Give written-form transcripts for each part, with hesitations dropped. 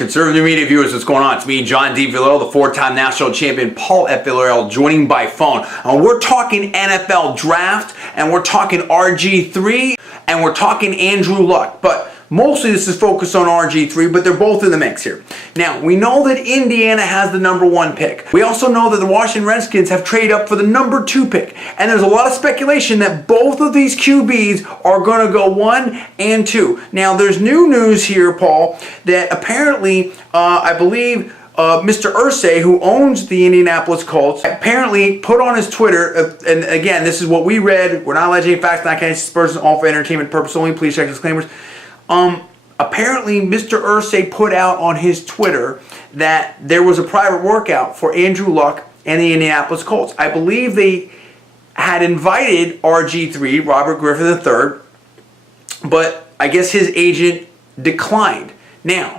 Conservative media viewers, what's going on? It's me, John D. Villarreal, the four-time national champion, Paul F. Villarreal, joining by phone. We're talking NFL draft, and we're talking RG3, and we're talking Andrew Luck. But mostly this is focused on RG3, but they're both in the mix here. Now, we know that Indiana has the #1 pick. We also know that the Washington Redskins have traded up for the #2 pick. And there's a lot of speculation that both of these QBs are going to go 1 and 2. Now, there's new news here, Paul, that apparently, I believe, Mr. Irsay, who owns the Indianapolis Colts, apparently put on his Twitter, and again, this is what we read, we're not alleging facts, not against this person, all for entertainment purpose only, please check disclaimers. Apparently, Mr. Irsay put out on his Twitter that there was a private workout for Andrew Luck and the Indianapolis Colts. I believe they had invited RG3, Robert Griffen III, but I guess his agent declined. Now,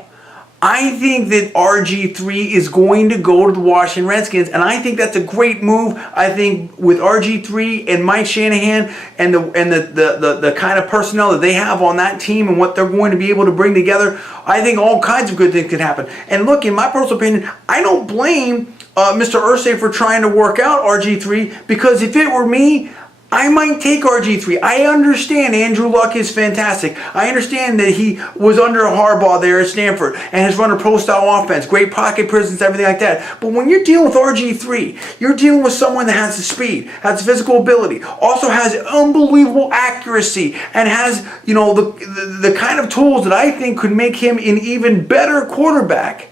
I think that RG3 is going to go to the Washington Redskins, and I think that's a great move. I think with RG3 and Mike Shanahan and the kind of personnel that they have on that team and what they're going to be able to bring together, I think all kinds of good things can happen. And look, in my personal opinion, I don't blame Mr. Irsay for trying to work out RG3, because if it were me, I might take RG3. I understand Andrew Luck is fantastic. I understand that he was under a Harbaugh there at Stanford and has run a pro-style offense, great pocket presence, everything like that. But when you're dealing with RG3, you're dealing with someone that has the speed, has physical ability, also has unbelievable accuracy, and has, you know, the kind of tools that I think could make him an even better quarterback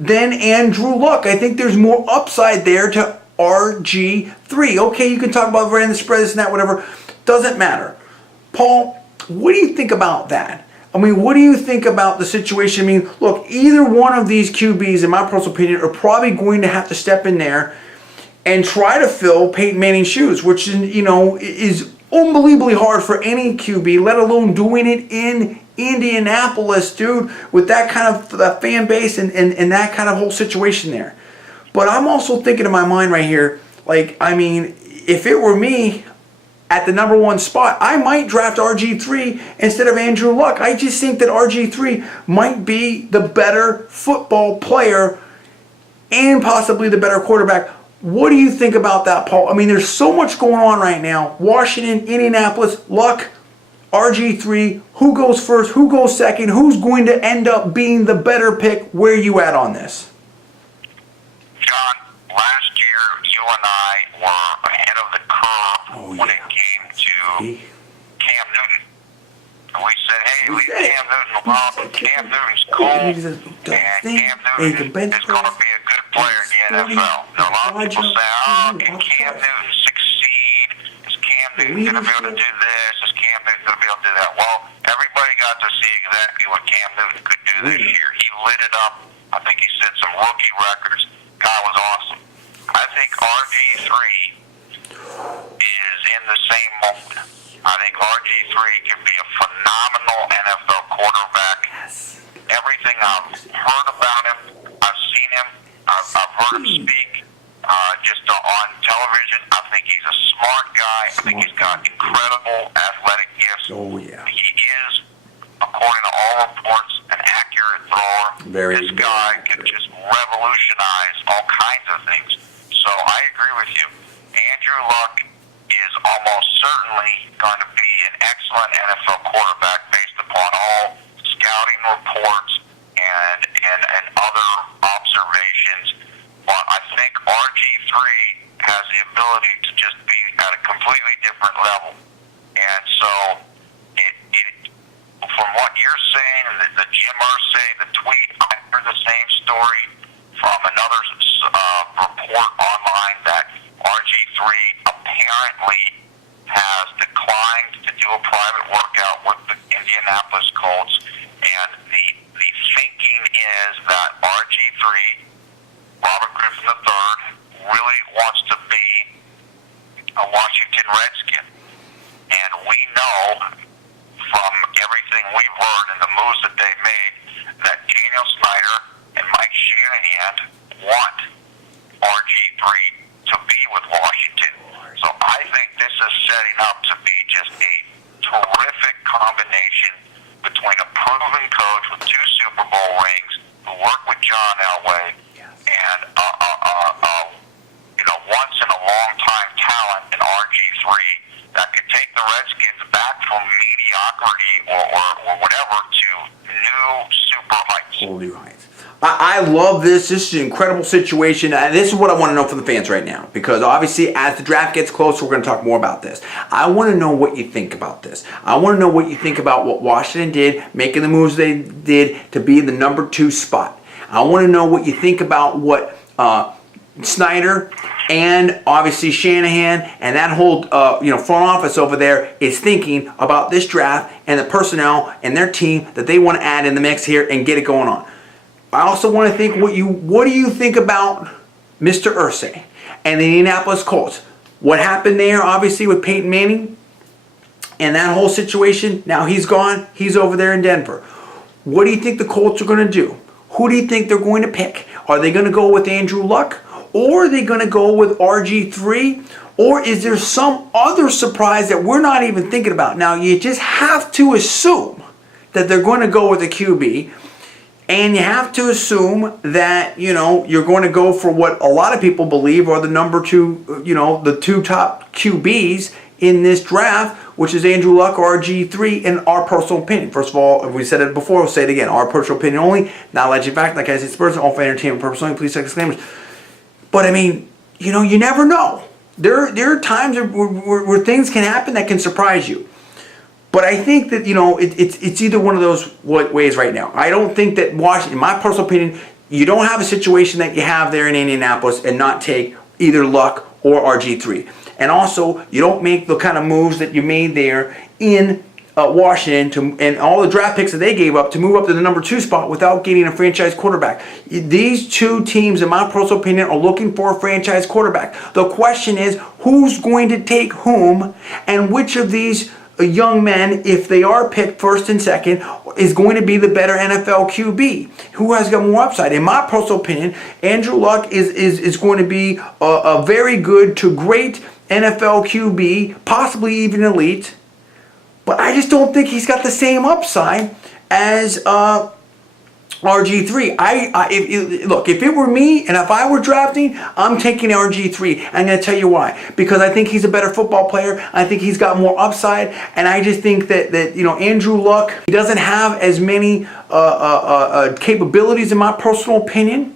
than Andrew Luck. I think there's more upside there to RG3. Okay, you can talk about running the spread, this and that, whatever. Doesn't matter. Paul, what do you think about that? I mean, what do you think about the situation? I mean, look, either one of these QBs, in my personal opinion, are probably going to have to step in there and try to fill Peyton Manning's shoes, which, you know, is unbelievably hard for any QB, let alone doing it in Indianapolis, dude, with that kind of fan base and that kind of whole situation there. But I'm also thinking in my mind right here, like, I mean, if it were me at the #1 spot, I might draft RG3 instead of Andrew Luck. I just think that RG3 might be the better football player and possibly the better quarterback. What do you think about that, Paul? I mean, there's so much going on right now. Washington, Indianapolis, Luck, RG3, who goes first, who goes second, who's going to end up being the better pick? Where are you at on this? John, last year you and I were ahead of the curve when it came to Cam Newton. And we said, hey, leave Cam Newton alone. Cam Newton's cool, and Cam Newton is going to be a good player in the NFL. Now, a lot of people say, oh, can Cam Newton succeed? Is Cam Newton going to be able to do this? Is Cam Newton going to be able to do that? Well, everybody got to see exactly what Cam Newton could do this year. He lit it up. I think he set some rookie records. Guy was awesome. I think RG3 is in the same mold. I think RG3 can be a phenomenal NFL quarterback. Everything I've heard about him, I've seen him, I've heard him speak just on television. I think he's a smart guy. I think he's got incredible athletic gifts. Oh, yeah. He is, according to all reports, an accurate thrower. This guy can just revolutionize all kinds of things. So I agree with you. Andrew Luck is almost certainly going to be an excellent NFL quarterback based upon all scouting reports and other observations. But I think RG3 has the ability to just be at a completely different level. And so from what you're saying, the Jim Irsay, the tweet, I heard the same story from another report online that RG3 apparently has declined to do a private workout with the Indianapolis Colts, and the thinking is that RG3, Robert Griffen III, really wants to be a Washington Redskin. And we know from everything we've heard and the moves that they made that Daniel Snyder and Mike Shanahan want RG3 to be with Washington. So I think this is setting up to be just a terrific combination between a proven coach with 2 Super Bowl rings who I love this. This is an incredible situation. And this is what I want to know from the fans right now, because obviously as the draft gets closer, we're going to talk more about this. I want to know what you think about this. I want to know what you think about what Washington did, making the moves they did to be in the number 2 spot. I want to know what you think about what Snyder and obviously Shanahan and that whole front office over there is thinking about this draft and the personnel and their team that they want to add in the mix here and get it going on. I also want to think what do you think about Mr. Irsay and the Indianapolis Colts? What happened there, obviously, with Peyton Manning and that whole situation? Now he's gone. He's over there in Denver. What do you think the Colts are going to do? Who do you think they're going to pick? Are they going to go with Andrew Luck? Or are they going to go with RG3? Or is there some other surprise that we're not even thinking about? Now, you just have to assume that they're going to go with a QB. And you have to assume that, you're going to go for what a lot of people believe are the number 2, the 2 top QBs in this draft, which is Andrew Luck or RG3 in our personal opinion. First of all, we said it before, we'll say it again. Our personal opinion only, not legend fact. Like I said, Spurs, all for entertainment purposes only. Please check disclaimers. But I mean, you never know. There are times where things can happen that can surprise you. But I think that, it's either one of those ways right now. I don't think that Washington, in my personal opinion, you don't have a situation that you have there in Indianapolis and not take either Luck or RG3. And also, you don't make the kind of moves that you made there in Washington and all the draft picks that they gave up to move up to the number 2 spot without getting a franchise quarterback. These 2 teams, in my personal opinion, are looking for a franchise quarterback. The question is, who's going to take whom, and which of these young men, if they are picked first and second, is going to be the better NFL QB? Who has got more upside? In my personal opinion, Andrew Luck is going to be a very good to great NFL QB, possibly even elite. But I just don't think he's got the same upside as RG3. Look, if it were me and if I were drafting, I'm taking RG3. I'm going to tell you why. Because I think he's a better football player. I think he's got more upside. And I just think that Andrew Luck, he doesn't have as many capabilities in my personal opinion.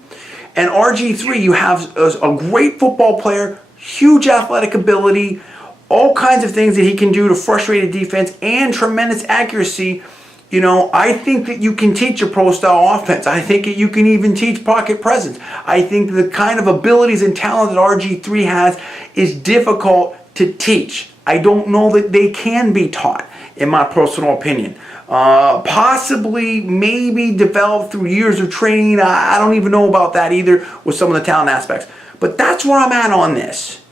And RG3, you have a great football player, huge athletic ability, all kinds of things that he can do to frustrate a defense, and tremendous accuracy. I think that you can teach a pro-style offense. I think that you can even teach pocket presence. I think the kind of abilities and talent that RG3 has is difficult to teach. I don't know that they can be taught, in my personal opinion. Possibly, maybe developed through years of training. I don't even know about that either with some of the talent aspects. But that's where I'm at on this.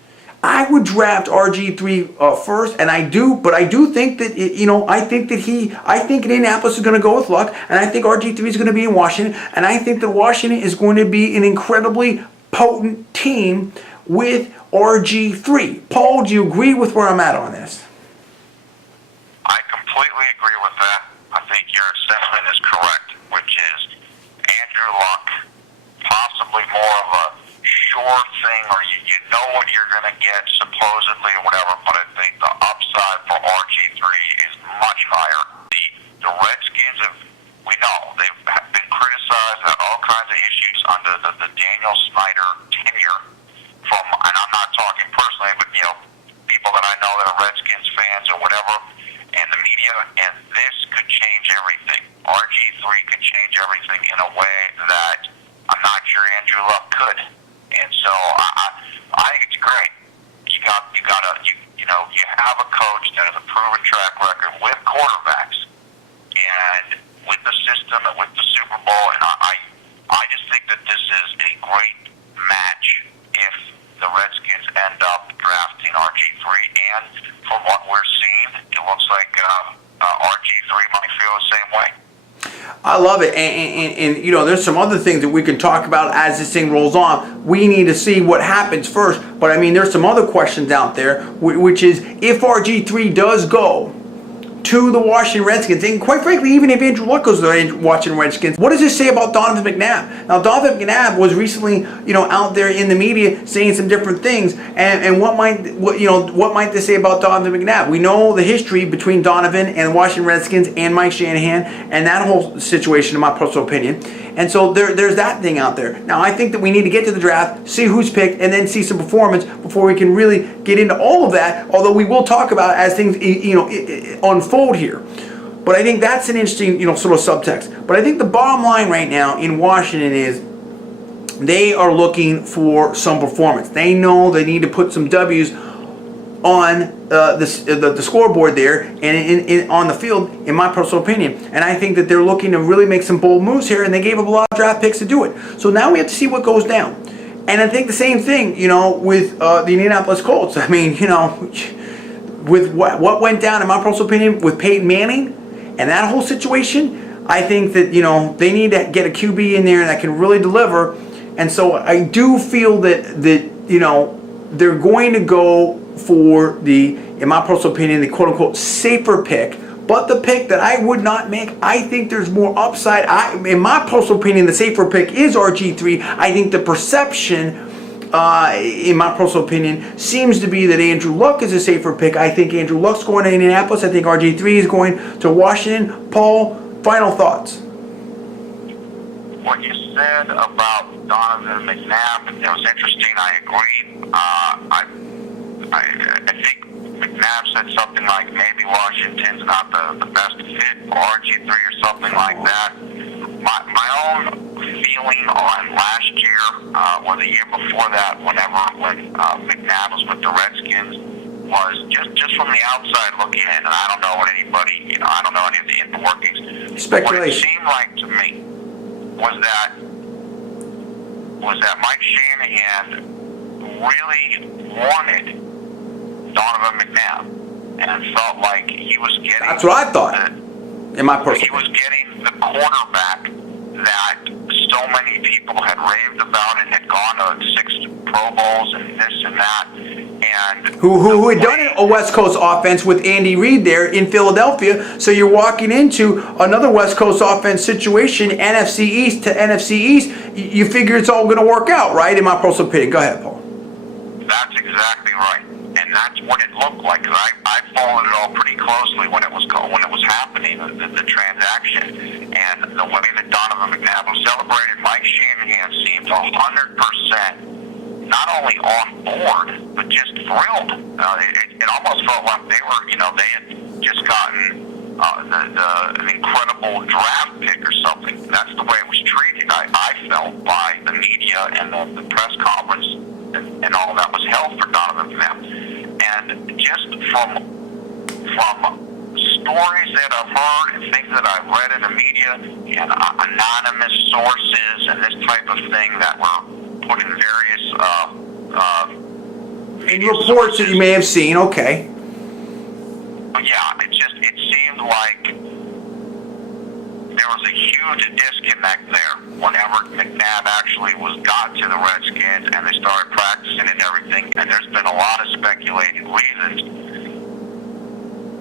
I would draft RG3 first, and I do think that I think Indianapolis is going to go with Luck, and I think RG3 is going to be in Washington, and I think that Washington is going to be an incredibly potent team with RG3. Paul, do you agree with where I'm at on this? I completely agree with that. I think your assessment is correct, which is Andrew Luck, possibly more of a sure thing, or you know what you're going to get supposedly or whatever, but I think the upside for RG3 is much higher. The Redskins, we know, they've been criticized, had all kinds of issues under the Daniel Snyder tenure and I'm not talking personally, but people that I know that are Redskins fans or whatever, and the media, and this could change everything. RG3 could change everything in a way that I'm not sure Andrew Luck could. And so I think it's great. You have a coach that has a proven track record with quarterbacks and with the system and with the Super Bowl. And I just think that this is a great match if the Redskins end up drafting RG3. And from what we're seeing, it looks like RG3 might feel the same way. I love it, and there's some other things that we can talk about as this thing rolls on. We need to see what happens first, but I mean, there's some other questions out there, which is if RG3 does go to the Washington Redskins, and quite frankly, even if Andrew Luck goes to the Washington Redskins, what does this say about Donovan McNabb? Now, Donovan McNabb was recently, out there in the media saying some different things, and what might this say about Donovan McNabb? We know the history between Donovan and the Washington Redskins and Mike Shanahan and that whole situation, in my personal opinion. And so there's that thing out there. Now, I think that we need to get to the draft, see who's picked, and then see some performance before we can really get into all of that, although we will talk about it as things unfold here. But I think that's an interesting sort of subtext. But I think the bottom line right now in Washington is they are looking for some performance. They know they need to put some W's on the scoreboard there and on the field, in my personal opinion. And I think that they're looking to really make some bold moves here, and they gave up a lot of draft picks to do it. So now we have to see what goes down. And I think the same thing, with the Indianapolis Colts. I mean, with what went down, in my personal opinion, with Peyton Manning and that whole situation, I think that, they need to get a QB in there that can really deliver. And so I do feel that they're going to go for in my personal opinion, the quote-unquote safer pick, but the pick that I would not make. I think there's more upside. In my personal opinion, the safer pick is RG3. I think the perception, in my personal opinion, seems to be that Andrew Luck is a safer pick. I think Andrew Luck's going to Indianapolis. I think RG3 is going to Washington. Paul, final thoughts. What you said about Donovan McNabb, it was interesting. I agree. I think McNabb said something like maybe Washington's not the best fit for RG3 or something like that. My own feeling on last year or the year before that, when McNabb was with the Redskins, was just from the outside looking in, and I don't know what anybody, I don't know any of the inner workings. Speculation. What it seemed like to me was that Mike Shanahan really wanted Donovan McNabb, and felt like he was getting. That's what I thought. In my personal, he was getting the quarterback that so many people had raved about and had gone to 6 Pro Bowls and this and that, and who had done a West Coast offense with Andy Reid there in Philadelphia. So you're walking into another West Coast offense situation, NFC East to NFC East. You figure it's all going to work out, right? In my personal opinion. Go ahead, Paul. That's exactly right, and that's what it looked like. Cause I followed it all pretty closely when it was happening, the transaction, and the way that Donovan McNabb was celebrated. Mike Shanahan seemed 100% not only on board, but just thrilled. It almost felt like they were, they had just gotten an incredible draft pick or something. That's the way it was treated. I felt by the media and the press conference and all that was held for Donovan McNabb. And just from stories that I've heard and things that I've read in the media and anonymous sources and this type of thing that were put in various reports that you may have seen, okay. But yeah, it seemed like there was a huge disconnect there whenever McNabb actually got to the Redskins and they started practicing and everything. And there's been a lot of speculated reasons.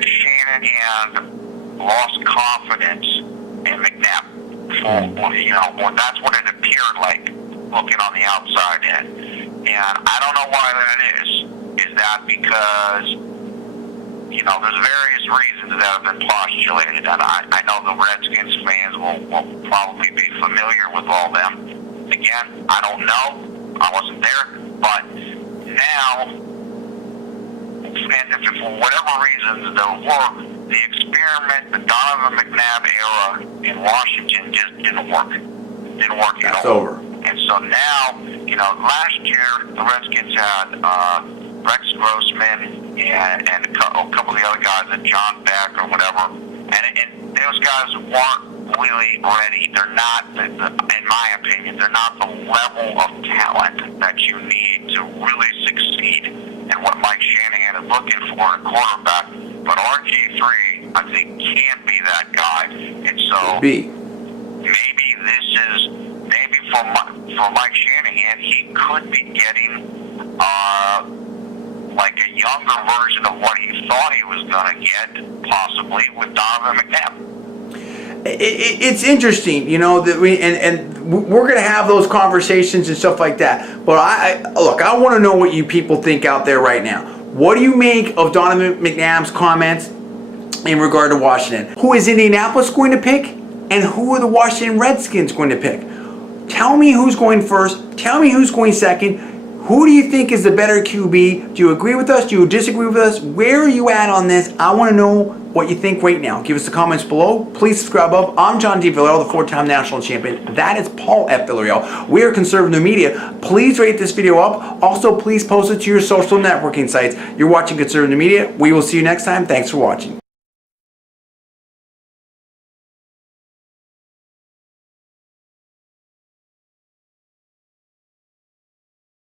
Shanahan lost confidence in McNabb. Well, that's what it appeared like looking on the outside in. And I don't know why that is. Is that because there's various reasons that have been postulated, and I know the Redskins fans will probably be familiar with all them. Again, I don't know. I wasn't there. But now, and if for whatever reasons there were, the experiment, the Donovan McNabb era in Washington just didn't work. Didn't work at all. That's over. And so now, last year, the Redskins had Rex Grossman and a couple of the other guys, John Beck or whatever, and those guys weren't really ready. They're not, in my opinion, they're not the level of talent that you need to really succeed in what Mike Shanahan is looking for in a quarterback. But RG3, I think, can be that guy. And so maybe for Mike Shanahan, he could be getting like a younger version of what he thought he was going to get, possibly, with Donovan McNabb. It's interesting, that we're going to have those conversations and stuff like that. But I want to know what you people think out there right now. What do you make of Donovan McNabb's comments in regard to Washington? Who is Indianapolis going to pick? And who are the Washington Redskins going to pick? Tell me who's going first. Tell me who's going second. Who do you think is the better QB? Do you agree with us? Do you disagree with us? Where are you at on this? I want to know what you think right now. Give us the comments below. Please subscribe up. I'm John D. Villarreal, the 4-time national champion. That is Paul F. Villarreal. We are conservative media. Please rate this video up. Also, please post it to your social networking sites. You're watching Conservative Media. We will see you next time. Thanks for watching.